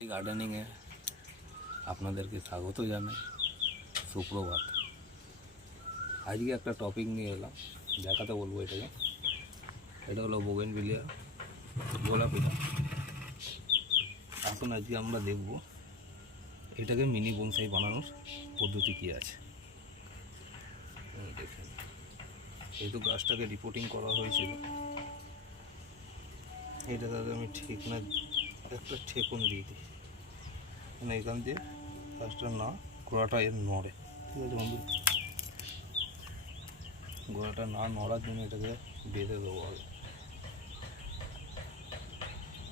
গার্ডেনিংয়ে আপনাদেরকে স্বাগত জানাই। সুপ্রভাত। আজকে একটা টপিক নিয়ে এলাম, দেখাতে বলবো এটাকে। এটা হলো বোগেনভিলিয়া গোলাপি গাছ। এখন আজকে আমরা দেখব এটাকে মিনি বনসাই বানানোর পদ্ধতি কী আছে। দেখেন, যেহেতু গাছটাকে রিপোর্টিং করা হয়েছিল, এটাকে আমি ঠিক না একটা ঠেকুন দিয়ে দিই, মানে এখান দিয়ে গাছটা না গোড়াটা এর নড়ে। ঠিক আছে বন্ধু, গোড়াটা না নড়ার জন্য এটাকে বেঁধে দেবো আগে,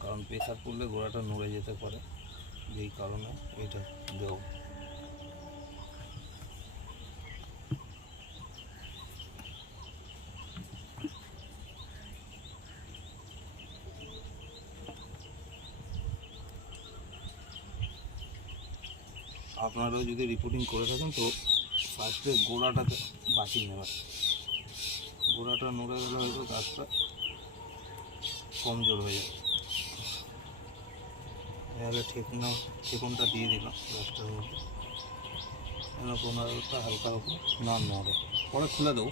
কারণ প্রেসার পড়লে গোড়াটা নড়ে যেতে পারে। এই কারণে এটা দেবো। আপনারাও যদি রিপোর্টিং করে থাকেন তো ফার্স্টে গোড়াটাকে বাঁচিয়ে নেবেন। গোড়াটা নড়ে গেলে হয়তো গাছটা কমজোর হয়ে যাবে। আগে ঠেকুনটা দিয়ে দিলাম গাছটার মধ্যে, যেন কোনোটা হালকা রকম না নড়ে। পরে খুলে দেবো,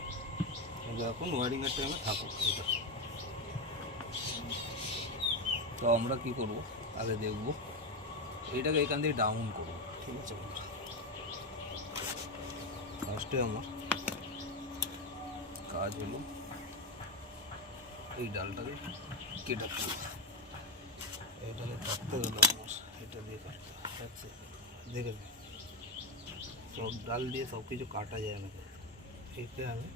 এখন ওয়ারিংয়ের টাইমে থাকুক এটা। তো আমরা কী করবো, আগে দেখবো এইটাকে এখান থেকে ডাউন করবো। ঠিক আছে, ফার্স্টে আমার কাজ হলো এই ডালটাকে কেটে ফেলবো। এটাকে কাটতে গেলে আমার এটা দিয়ে কাটতে হচ্ছে। দেখে সব ডাল দিয়ে সব কিছু কাটা যায় না, এতে আমি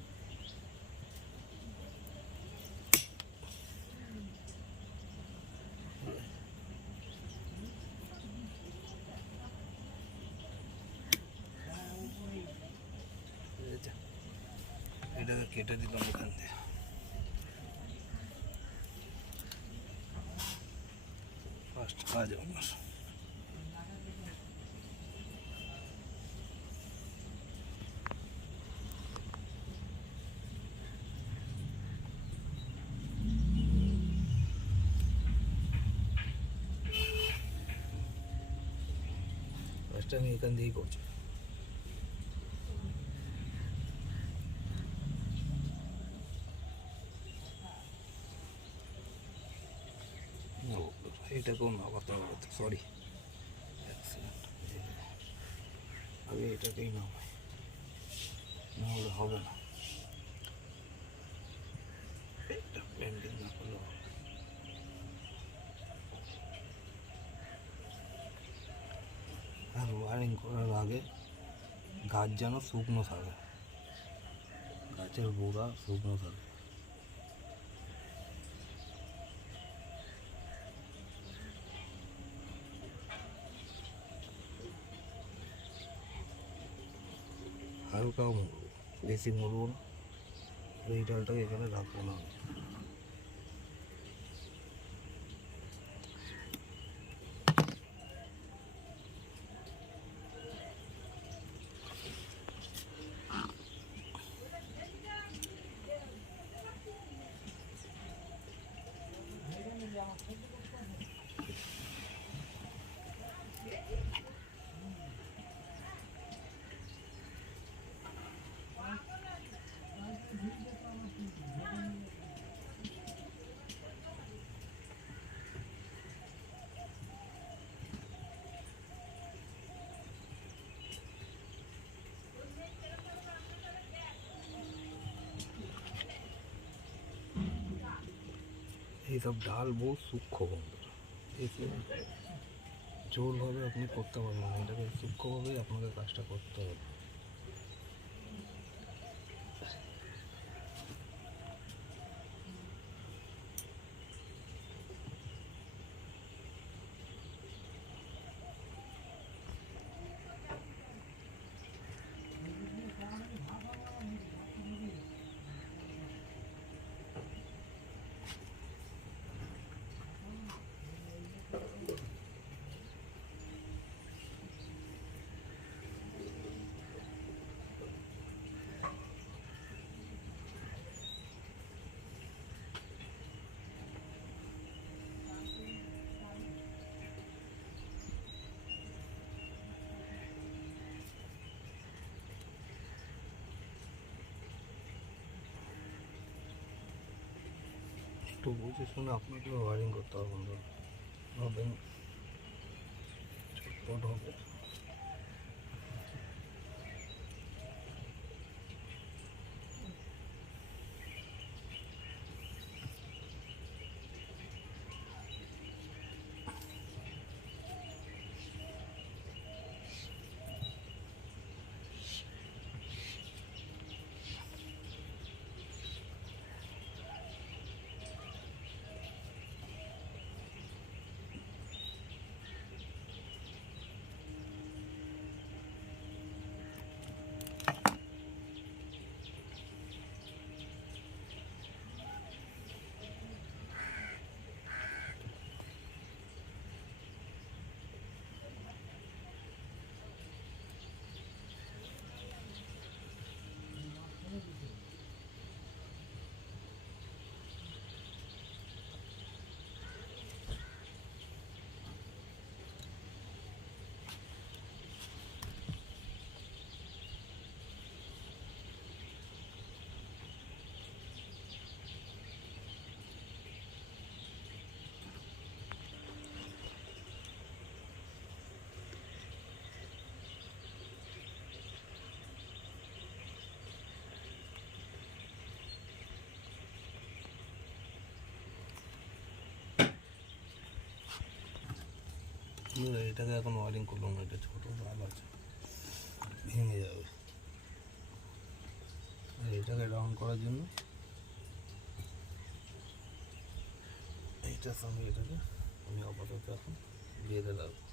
এটাকে কেটে দিলাম এখান থেকে। ফার্স্ট কাজ আমার আমি এখান দিয়েই করছি। এটাকেও নামাতে হবে তো, সরি, আগে এটাকেই নামাই, নাহলে হবে না। এটা পেন্টিং না করলে হবে। আর ওয়ারিং করার আগে গাছ যেন শুকনো থাকে, গাছের গোড়া শুকনো থাকে। হালকাও মরবো, বেশি মরবো না। এই ডালটাকে এখানে রাখবো না। এইসব ডাল বহু সূক্ষ্ম বন্ধুরা, জোরভাবে আপনি করতে পারবেন না, এটাকে সূক্ষ্মভাবেই আপনাকে কাজটা করতে হবে। একটু বুঝে শুনে আপনাকেও ওয়ারিং করতে হবে বন্ধুরা, হবেন চটপট হবে। এটাকে এখন ওয়ারিং করলাম না, এটা ছোটো ডাল আছে, ভেঙে যাবে। আর এটাকে রাউন্ড করার জন্য এইটার সঙ্গে এটাকে আমি আপাতত এখন বেঁধে রাখবো।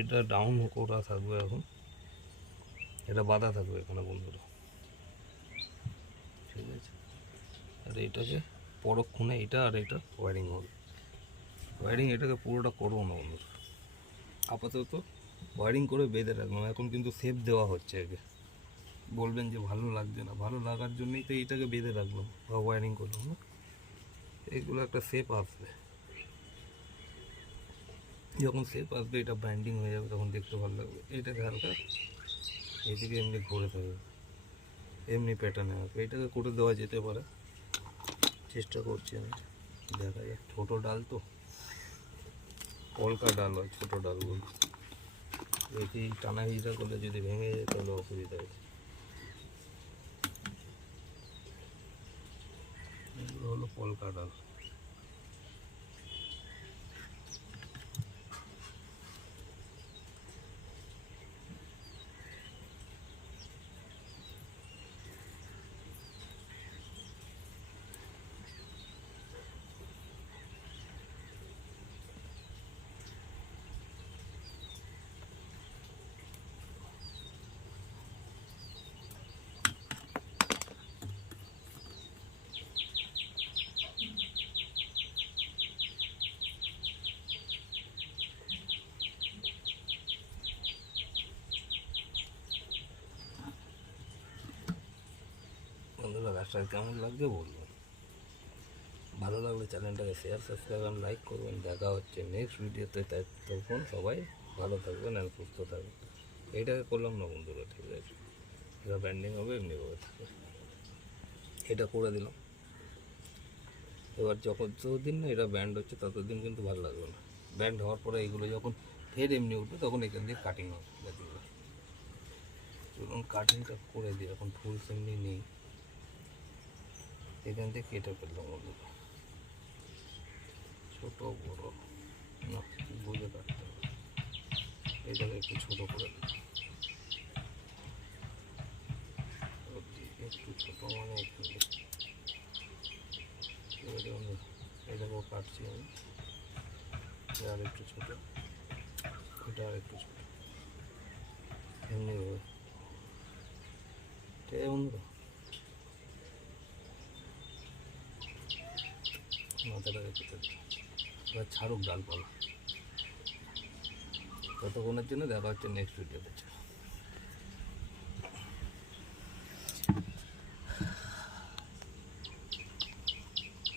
এটা ডাউন করা থাকবে এখন, এটা বাঁধা থাকবে এখানে বন্ধুরা, ঠিক আছে। আর এটাকে পরক্ষণে এটা আর এটা ওয়ারিং হবে। ওয়ারিং এটাকে পুরোটা করবো না বন্ধুরা, আপাতত ওয়ারিং করে বেঁধে রাখলাম। এখন কিন্তু সেপ দেওয়া হচ্ছে একে, বলবেন যে ভালো লাগছে না, ভালো লাগার জন্যই তো এইটাকে বেঁধে রাখলাম বা ওয়ারিং করলাম না। এগুলো একটা সেপ আসবে, যখন সেপ আসবে এটা বাইন্ডিং হয়ে যাবে, তখন দেখতে ভালো লাগবে। এটাকে হালকা এদিকে এমনি ঘুরে থাকবে, এমনি প্যাটার্নে আসবে। এটাকে করে দেওয়া যেতে পারে, চেষ্টা করছি আমি, দেখা যাক। ছোটো ডাল তো, কলকা ডাল হয় ছোটো ডালগুলো, দেখি টানা হিজা করলে যদি ভেঙে যায় তাহলে অসুবিধা আছে। এগুলো হলো কলকা ডাল। বন্ধুরা রাস্তা কেমন লাগছে বলবেন, ভালো লাগলে চ্যানেলটাকে শেয়ার, সাবস্ক্রাইব আর লাইক করবেন। দেখা হচ্ছে নেক্সট ভিডিওতে, তখন সবাই ভালো থাকবেন আর সুস্থ থাকবেন। এইটাকে করলাম না বন্ধুরা, ঠিক আছে, এটা ব্যান্ডিং হবে এমনিভাবে থাকবে। এটা করে দিলাম, এবার যতদিন না এটা ব্যান্ড হচ্ছে ততদিন কিন্তু ভালো লাগবে না। ব্যান্ড হওয়ার পরে এগুলো যখন ফের এমনি উঠবে তখন এখান দিয়ে কাটিং হবে গাছগুলো। চলুন কাটিংটা করে দিই, এখন ফুল এমনি নেই, এখান থেকে কেটে ফেললাম বন্ধুরা, ছোটো বড়ো না বুঝে কাটতে হবে। এটাকে একটু ছোটো করে দিই, একটু ছোটো মানে একটু, এটাকেও কাটছি আমি, আর একটু ছোটো, এটা আর একটু ছোটো, এমনি হবে। ঠিক আছে বন্ধুরা। মাথাটাকে কেটে দিই। এবার ছাড়ুক ডালপালা। ততক্ষণের জন্য দেখা হচ্ছে নেক্সট ভিডিওতে।